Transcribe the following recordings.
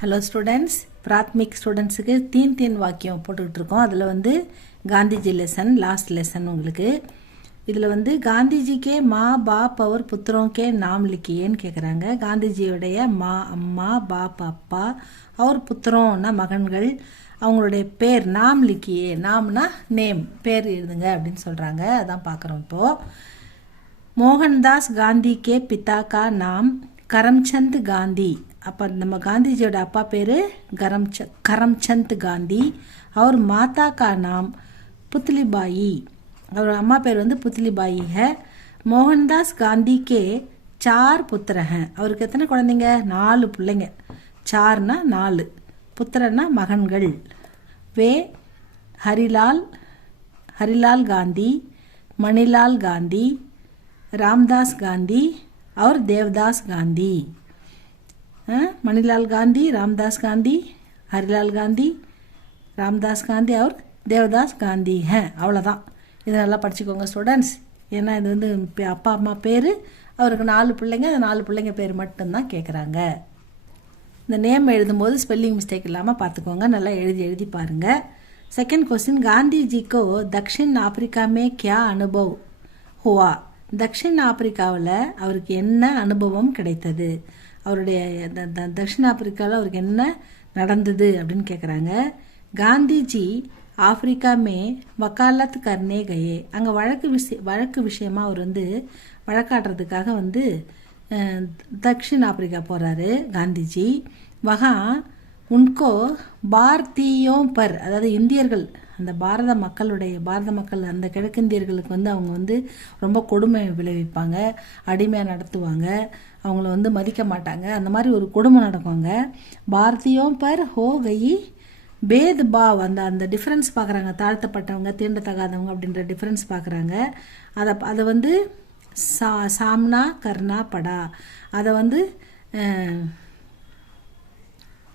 Hello students, Prathmik ஸ்டூடெண்ட்ஸுக்கு தீன் வாக்கியம் போட்டுக்கிட்டு இருக்கோம். அதில் வந்து காந்திஜி லெசன், லாஸ்ட் லெசன் உங்களுக்கு. இதில் வந்து காந்திஜிக்கே மா பாப் அவர் புத்திரோக்கே நாம் லிக்கியேன்னு கேட்குறாங்க. காந்திஜியோடைய மா அம்மா, பாப் அப்பா, அவர் புத்திரோன்னா மகன்கள், அவங்களுடைய பேர் நாம் லிக்கியே, நாம்னா நேம், பேர் எழுதுங்க அப்படின்னு சொல்கிறாங்க. அதான் பார்க்குறோம் இப்போது. மோகன்தாஸ் காந்தி கே பிதா கா நாம் கரம்சந்த் காந்தி. அப்போ நம்ம காந்திஜியோட அப்பா பேர் கரம்சந்த் காந்தி. அவர் மாதா கா நாம் புத்லிபாயி, அவர் அம்மா பேர் வந்து புத்லிபாயி है. மோகன்தாஸ் காந்தி கே 4 புத்திர हैं. அவருக்கு எத்தனை குழந்தைங்க? 4 பிள்ளைங்க. 4னா 4, புத்திரன்னா மகன்கள். வே ஹரிலால் காந்தி, மணிலால் காந்தி, रामदास गांधी और देवदास गांधी. मणिलाल गांधी, रामदास गांधी, हरिलाल गांधी, रामदास गांधी और देवदास गांधी हैं. அவ்வளோதான். இதை நல்லா படிச்சுக்கோங்க ஸ்டூடெண்ட்ஸ். ஏன்னா இது வந்து அப்பா அம்மா பேர், அவருக்கு 4 பிள்ளைங்க, அந்த 4 பிள்ளைங்க பேர் மட்டும்தான் கேட்குறாங்க. இந்த நேம் எழுதும்போது ஸ்பெல்லிங் மிஸ்டேக் இல்லாமல் பார்த்துக்கோங்க. நல்லா எழுதி பாருங்கள். செகண்ட் கொஸ்டின், காந்திஜிக்கோ தக்ஷின் ஆப்பிரிக்கா மே கியா அனுபவ் ஹுவா. தக்ஷின் ஆப்பிரிக்காவில் அவருக்கு என்ன அனுபவம் கிடைத்தது? அவருடைய தக்ஷின் ஆப்பிரிக்காவில் அவருக்கு என்ன நடந்தது அப்படின்னு கேட்குறாங்க. காந்திஜி ஆப்பிரிக்கா மே வக்காலத் கர்னே கயே. அங்கே வழக்கு விஷயமா அவர் வந்து வழக்காடுறதுக்காக வந்து தக்ஷின் ஆப்பிரிக்கா போகிறாரு காந்திஜி. வகா உன்கோ பாரதியோம் பர், அதாவது இந்தியர்கள், அந்த பாரத மக்கள், அந்த கிழக்கிந்தியர்களுக்கு வந்து அவங்க வந்து ரொம்ப கொடுமை விளைவிப்பாங்க, அடிமையாக நடத்துவாங்க, அவங்கள வந்து மதிக்க மாட்டாங்க. அந்த மாதிரி ஒரு கொடுமை நடக்குவாங்க. பாரதியோம் பர் ஹோ கயி பேத் பாவ், அந்த டிஃப்ரென்ஸ் பார்க்குறாங்க. தாழ்த்தப்பட்டவங்க, தீண்டத்தகாதவங்க அப்படின்ற டிஃப்ரென்ஸ் பார்க்குறாங்க. அதை வந்து சாம்னா கர்னா படா, அதை வந்து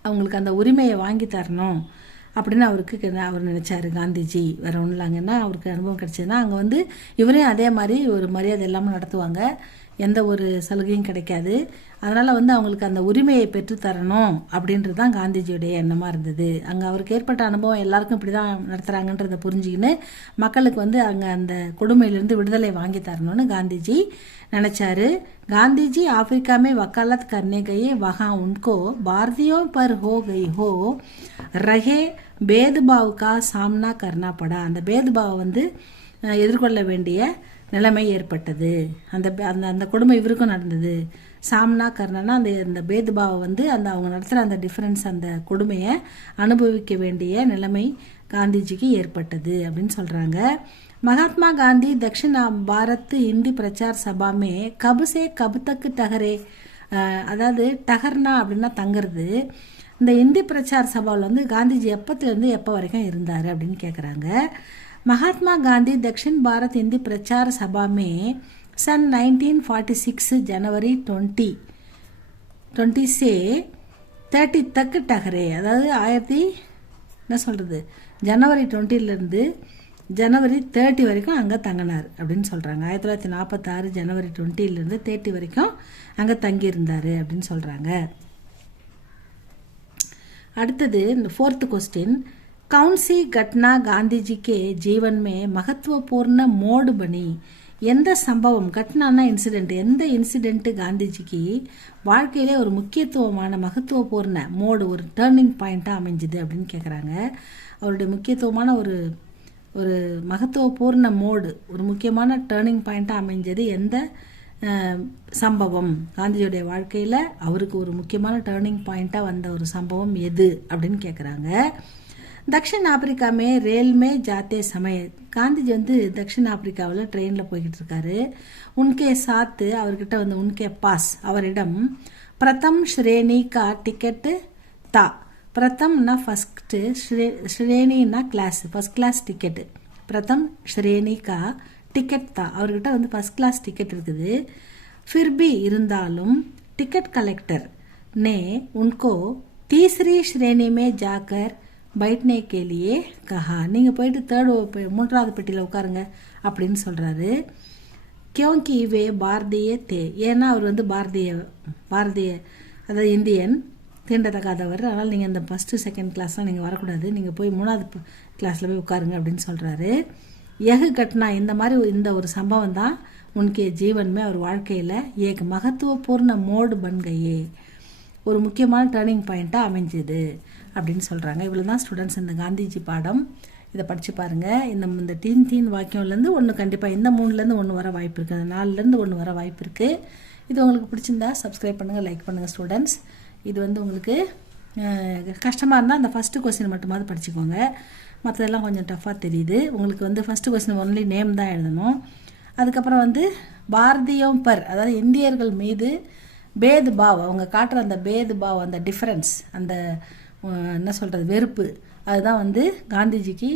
அவங்களுக்கு அந்த உரிமையை வாங்கி தரணும் அப்படின்னு அவர் நினச்சார் காந்திஜி. வேறு ஒன்றும் இல்லைங்கன்னா அவருக்கு அனுபவம் கிடச்சதுன்னா அங்கே வந்து இவரையும் அதே மாதிரி ஒரு மரியாதை இல்லாமல் நடத்துவாங்க, எந்த ஒரு சலுகையும் கிடைக்காது. அதனால் வந்து அவங்களுக்கு அந்த உரிமையை பெற்றுத்தரணும் அப்படின்றது தான் காந்திஜியோடைய எண்ணமாக இருந்தது. அங்கே அவருக்கு ஏற்பட்ட அனுபவம் எல்லாருக்கும் இப்படி தான் நடத்துகிறாங்கன்றதை புரிஞ்சுக்கின்னு மக்களுக்கு வந்து அங்கே அந்த கொடுமையிலிருந்து விடுதலை வாங்கி தரணும்னு காந்திஜி நினச்சாரு. गांधी अफ्रीका में वकालत करने गए, वहाँ उनको भारतीयों पर हो गई हो रहे भेदभाव का सामना करना पड़ा. அந்த பேத்பாவ் வந்து எதிர்கொள்ள வேண்டிய நிலைமை ஏற்பட்டது. அந்த அந்த கொடுமை இவருக்கும் நடந்தது. சாம்னா கர்ணனா அந்த பேத்பாவை வந்து அவங்க நடத்துகிற அந்த டிஃப்ரென்ஸ், அந்த கொடுமையை அனுபவிக்க வேண்டிய நிலைமை காந்திஜிக்கு ஏற்பட்டது அப்படின்னு சொல்கிறாங்க. महात्मा गांधी दक्षिण भारत हिंदी प्रचार सभा में कब से कब तक टहरे. அதாவது டகர்னா அப்படின்னா தங்கிறது. இந்த இந்தி பிரச்சார சபாவில் வந்து காந்திஜி எப்பத்துலேருந்து எப்போ வரைக்கும் இருந்தார் அப்படின்னு கேட்குறாங்க. महात्मा गांधी दक्षिण भारत हिंदी प्रचार सभा में सन 1946 जनवरी 20 से 30 तक टहरे. அதாவது ஜனவரி 20லேருந்து ஜனவரி 30 வரைக்கும் அங்கே தங்கினார் அப்படின்னு சொல்கிறாங்க. 1946 ஜனவரி 20லேருந்து 30 வரைக்கும் அங்கே தங்கியிருந்தார் அப்படின்னு சொல்கிறாங்க. அடுத்தது இந்த 4th क्वेश्चन, कौन सी घटना गांधी जी के जीवन में महत्वपूर्ण मोड़ बनी. எந்த சம்பவம், கட்னானா இன்சிடென்ட், எந்த இன்சிடென்ட் காந்திஜிக்கு வாழ்க்கையிலே ஒரு முக்கியத்துவமான மகத்துவபூர்ண மோடு, ஒரு டேர்னிங் பாயிண்ட்டாக அமைஞ்சுது அப்படின்னு கேட்குறாங்க. அவருடைய முக்கியத்துவமான ஒரு மகத்துவபூர்ண மோடு, ஒரு முக்கியமான டேர்னிங் பாயிண்ட்டாக அமைஞ்சது எந்த சம்பவம், காந்திஜியுடைய வாழ்க்கையில் அவருக்கு ஒரு முக்கியமான டேர்னிங் பாயிண்ட்டாக வந்த ஒரு சம்பவம் எது அப்படின்னு கேட்குறாங்க. தக்ஷின் ஆப்பிரிக்கா மே ரேல் மே ஜாத்தே சமய. காந்திஜி வந்து தக்ஷின் ஆப்பிரிக்காவில் ட்ரெயினில் போய்கிட்டு இருக்காரு. உன்கே சாத்து, அவர்கிட்ட வந்து உன்கே பாஸ், அவரிடம் பிரதம் ஸ்ரேணி கா டிக்கெட்டு தா. பிரதம்னா ஃபஸ்ட்டு, ஸ்ரேணின்னா கிளாஸ், ஃபஸ்ட் கிளாஸ் டிக்கெட்டு. பிரதம் ஸ்ரேணி கா டிக்கெட் தா, அவர்கிட்ட வந்து ஃபஸ்ட் கிளாஸ் டிக்கெட் இருக்குது. ஃபிர்பி இருந்தாலும் டிக்கெட் கலெக்டர் ने उनको तीसरी श्रेणी में जाकर बैठने के लिए कहा. நீங்கள் போயிட்டு 3வது பெட்டியில் உட்காருங்க அப்படின்னு சொல்கிறாரு. क्योंकि वे भारतीय थे, ஏன்னா அவர் வந்து பாரதிய அதாவது இந்தியன். தீண்டத்தகாதவர், அதனால் நீங்கள் இந்த ஃபஸ்ட்டு செகண்ட் கிளாஸ்லாம் நீங்கள் வரக்கூடாது, நீங்கள் போய் 3வது கிளாஸில் போய் உட்காருங்க அப்படின்னு சொல்கிறாரு. எகு கட்னா இந்த மாதிரி இந்த ஒரு சம்பவம் தான் உனக்கு ஜீவன்மே அவர் வாழ்க்கையில் ஏக மகத்துவபூர்ண மோடு பன்கையே, ஒரு முக்கியமான டேர்னிங் பாயிண்ட்டாக அமைஞ்சுது அப்படின்னு சொல்கிறாங்க. இவ்வளோ தான் ஸ்டூடெண்ட்ஸ் இந்த காந்திஜி பாடம். இதை படித்து பாருங்கள். இந்த தீன் வாக்கியம்லேருந்து ஒன்று கண்டிப்பாக இந்த 3லேருந்து 1 வர வாய்ப்பு இருக்குது, அந்த 4லேருந்து 1 வர வாய்ப்பு இருக்குது. இது உங்களுக்கு பிடிச்சிருந்தா சப்ஸ்கிரைப் பண்ணுங்கள், லைக் பண்ணுங்கள் ஸ்டூடெண்ட்ஸ். இது உங்களுக்கு கஷ்டமாக இருந்தால் அந்த ஃபஸ்ட்டு கொஸ்டின் மட்டுமாவது படிச்சுக்கோங்க, மற்றதெல்லாம் கொஞ்சம் டஃப்பாக தெரியுது. உங்களுக்கு ஃபஸ்ட்டு கொஸ்டின் ஒன்லி நேம் தான் எழுதணும். அதுக்கப்புறம் பாரதியம் பர், அதாவது இந்தியர்கள் மீது பேத்பாவ், அவங்க காட்டுற அந்த பேத்பாவ், அந்த டிஃப்ரென்ஸ், அந்த என்ன சொல்கிறது வெறுப்பு, அதுதான் காந்திஜிக்கு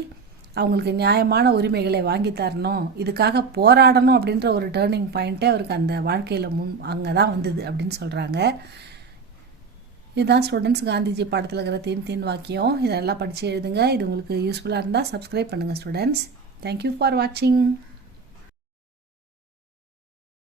அவங்களுக்கு நியாயமான உரிமைகளை வாங்கி தரணும், இதுக்காக போராடணும் அப்படின்ற ஒரு டேர்னிங் பாயிண்ட்டே அவருக்கு அந்த வாழ்க்கையில் அங்கே தான் வந்தது அப்படின்னு சொல்கிறாங்க. இதுதான் ஸ்டூடெண்ட்ஸ் காந்திஜி பாடத்தில் இருக்கிற தீன் வாக்கியம். இதெல்லாம் படித்து எழுதுங்க. இது உங்களுக்கு யூஸ்ஃபுல்லாக இருந்தால் சப்ஸ்கிரைப் பண்ணுங்கள் ஸ்டூடெண்ட்ஸ். தேங்க்யூ ஃபார் வாட்சிங்.